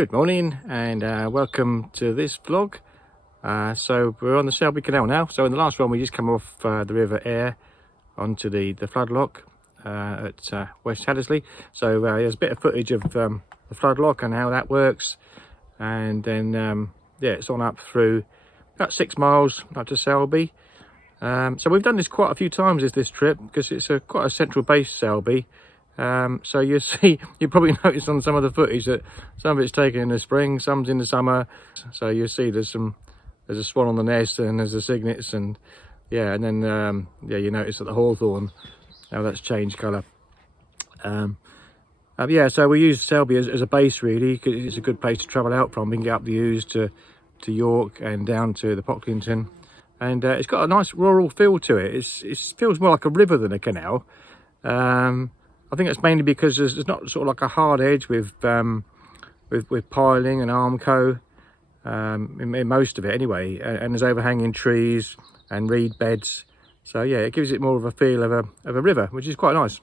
Good morning and welcome to this vlog. So we're on the Selby Canal now. So in the last one we just come off the River Aire onto the floodlock at West Hattersley. So there's a bit of footage of the floodlock and how that works, and then yeah, it's on up through about 6 miles up to Selby. So we've done this quite a few times this trip because it's quite a central base, Selby. So you probably noticed on some of the footage that some of it's taken in the spring, some's in the summer. So you see there's a swan on the nest, and there's the cygnets, and yeah, and then yeah, you notice that the hawthorn, now that's changed colour. Yeah, so we use Selby as a base really, because it's a good place to travel out from. We can get up the Ouse to York and down to the Pocklington, and it's got a nice rural feel to it. It feels more like a river than a canal. I think that's mainly because there's not sort of like a hard edge with piling and armco in most of it anyway, and there's overhanging trees and reed beds. So yeah, it gives it more of a feel of a river, which is quite nice.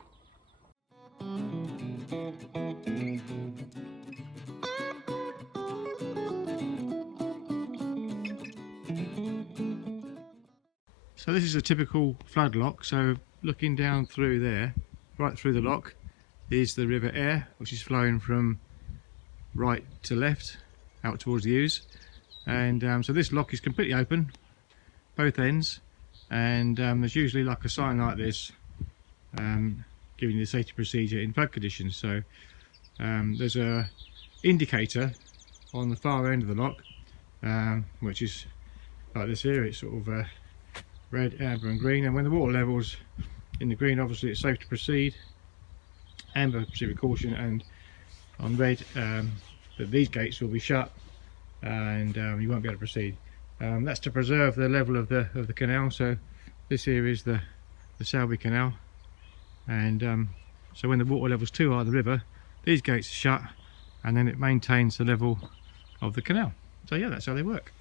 So this is a typical flood lock. So looking down through there, right through the lock, is the River Aire, which is flowing from right to left out towards the Ouse. And so this lock is completely open, both ends, and there's usually like a sign like this giving you the safety procedure in flood conditions. So there's a indicator on the far end of the lock, which is like this here. It's sort of red, amber and green, and when the water level's in the green, obviously it's safe to proceed. Amber, proceed with caution, and on red, that these gates will be shut and you won't be able to proceed. That's to preserve the level of the canal. So this here is the Selby Canal, and so when the water level's too high in the river, these gates are shut, and then it maintains the level of the canal. So yeah, that's how they work.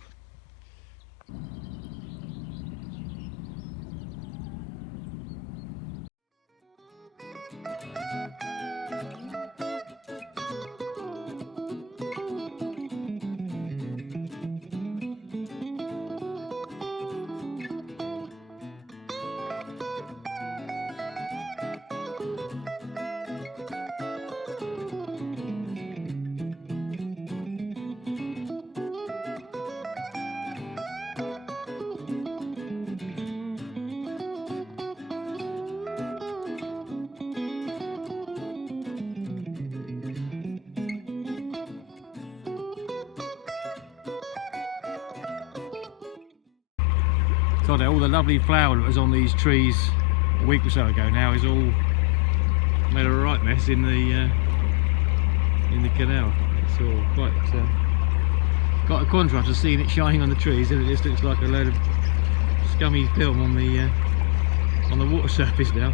God, all the lovely flower that was on these trees a week or so ago now is all made a right mess in the canal. It's all quite a contrast to seeing it shining on the trees, and it just looks like a load of scummy film on the water surface now.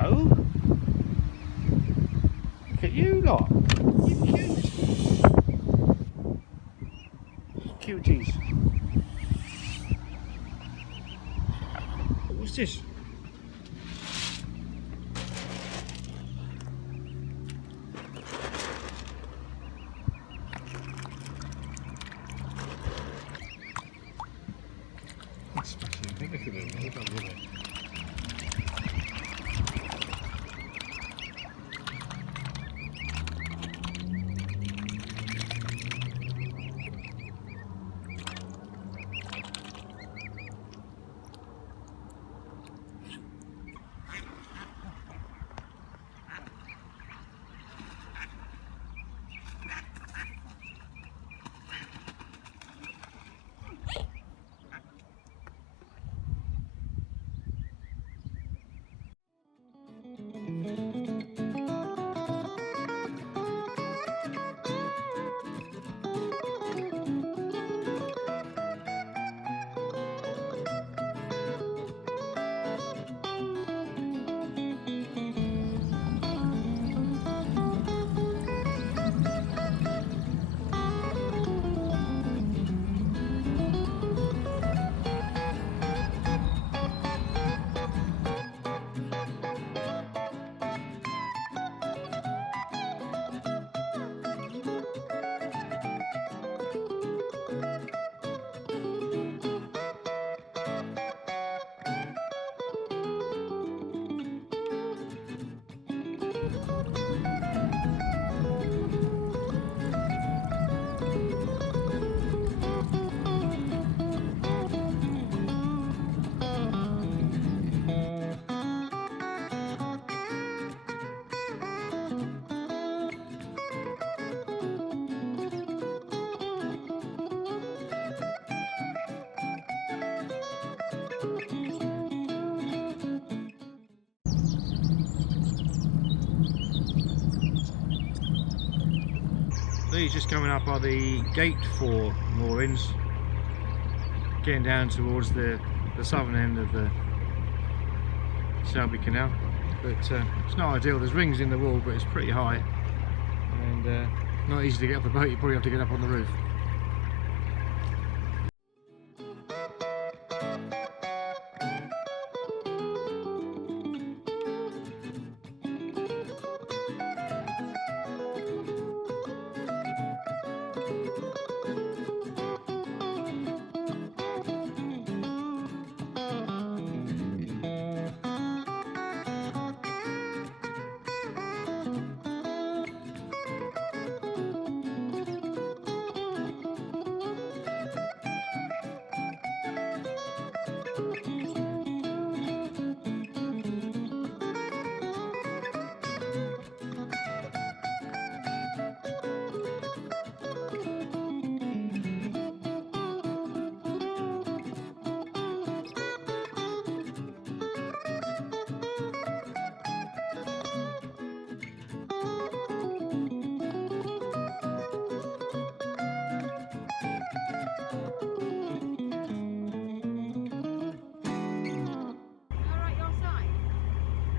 Hello? Look at you lot. You cute. Cuties. What's this? That's fascinating. Look at it. Look at it. These just coming up are the gate 4 moorings, getting down towards the southern end of the Selby Canal, but it's not ideal. There's rings in the wall, but it's pretty high and not easy to get off the boat. You probably have to get up on the roof.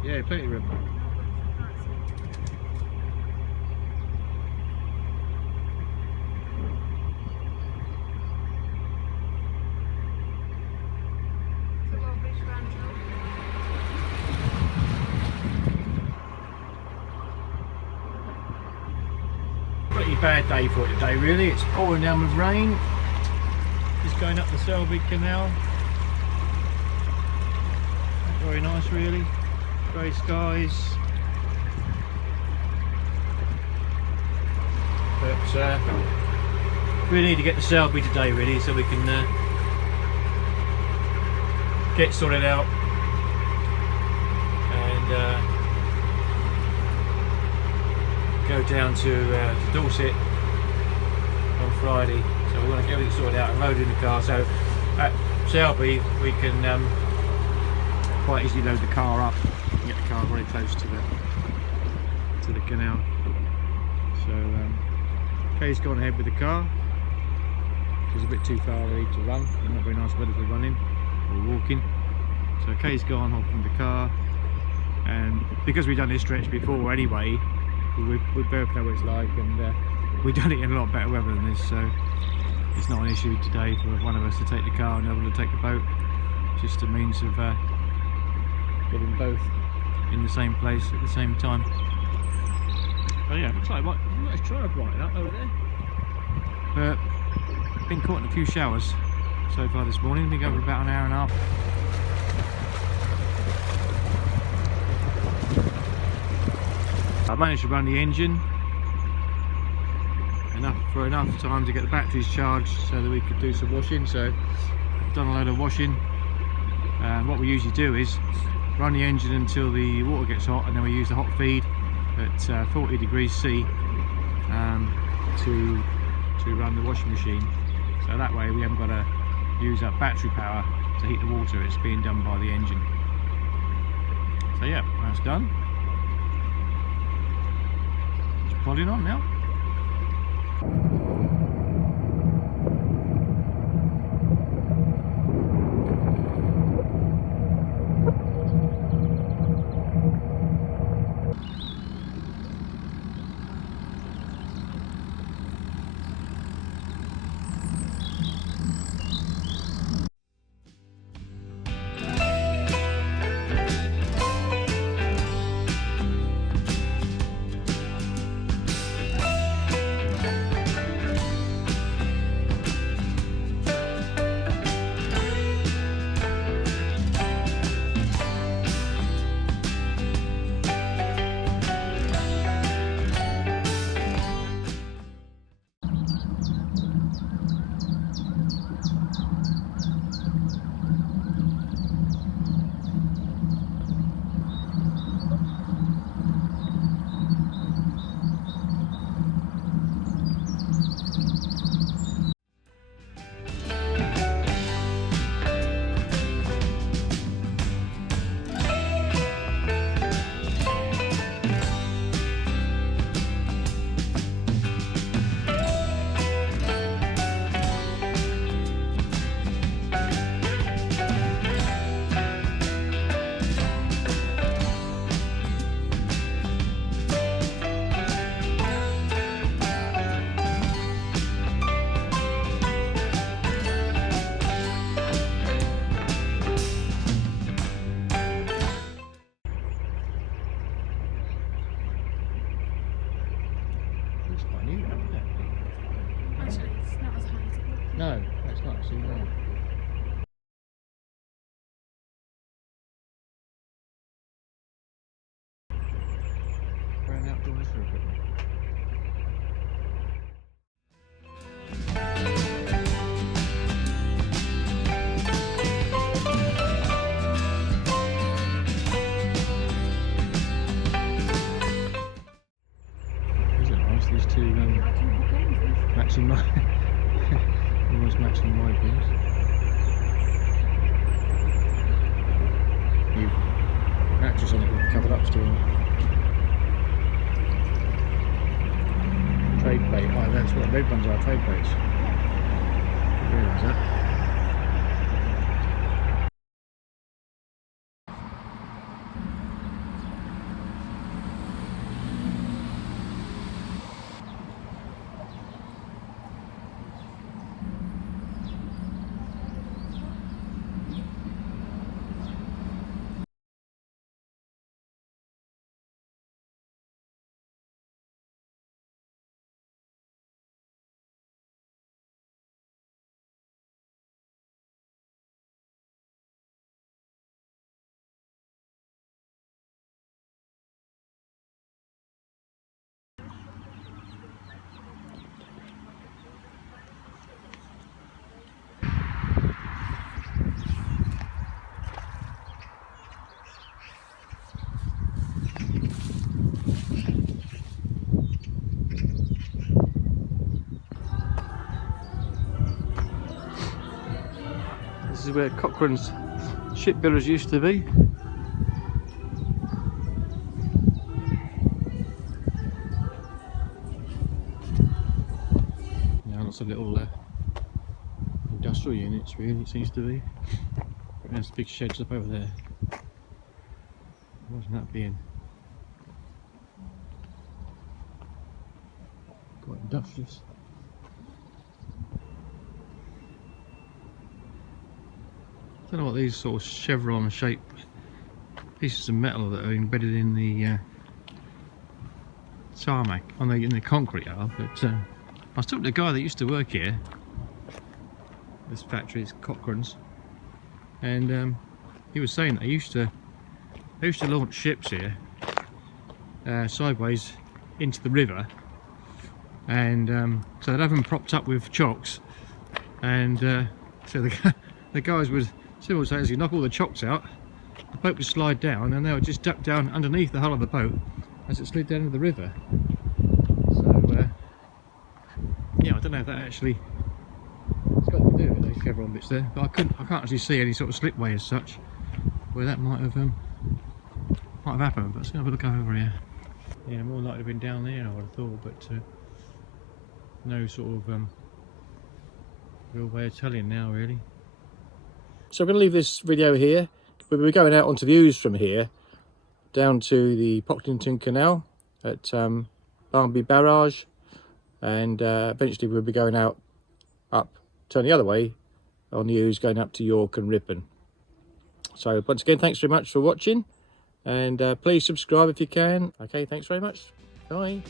Yeah, plenty of room. Pretty bad day for it today, really. It's pouring down with rain. Just going up the Selby Canal. Not very nice, really. Grey skies, but we need to get to Selby today, really, so we can get sorted out and go down to Dorset on Friday. So we want to get everything sorted out and load in the car. So at Selby we can quite easily load the car up. Get the car very close to the canal. So Kay's gone ahead with the car. It's a bit too far away to run. It's not very nice weather for running or walking. So Kay's gone off in the car, and because we've done this stretch before anyway, we both know what it's like, and we've done it in a lot better weather than this. So it's not an issue today for one of us to take the car and the other to take the boat. It's just a means of getting both in the same place at the same time. Oh yeah, looks like let's try to brighten up over there. Been caught in a few showers so far this morning. Been going for about an hour and a half. I managed to run the engine for enough time to get the batteries charged so that we could do some washing. So I've done a load of washing. What we usually do is run the engine until the water gets hot, and then we use the hot feed at 40 degrees C to run the washing machine. So that way we haven't got to use up battery power to heat the water. It's being done by the engine. So yeah, that's done. It's pulling on now. No, that's not actually, no. Going outdoors for a bit. Isn't it nice, these two matching my almost matching my bins. New mattress on it with covered up still. Trade plate. Oh, that's what the red ones are, trade plates. Didn't realise that. This is where Cochrane's shipbuilders used to be. Now lots of little industrial units really, it seems to be. There's big sheds up over there. Imagine that being quite industrious. I don't know what these sort of chevron shaped pieces of metal that are embedded in the tarmac, in the concrete are, but I was talking to a guy that used to work here, this factory, it's Cochrane's, and he was saying that they used to launch ships here sideways into the river, and so they'd have them propped up with chocks, and so the guys would simultaneously knock all the chocks out, the boat would slide down, and they would just duck down underneath the hull of the boat as it slid down into the river. So yeah, I don't know if that actually it's got to do with those chevron bits there, but I can't actually see any sort of slipway as such where that might have happened. But let's have a look over here. Yeah, more likely to have been down there, I would have thought, but no sort of real way of telling now, really. So I'm going to leave this video here. We'll be going out onto views from here down to the Pocklington Canal at Barnby Barrage, and eventually we'll be going out up, turn the other way on the views going up to York and Ripon. So once again, thanks very much for watching, and please subscribe if you can. Okay, thanks very much. Bye.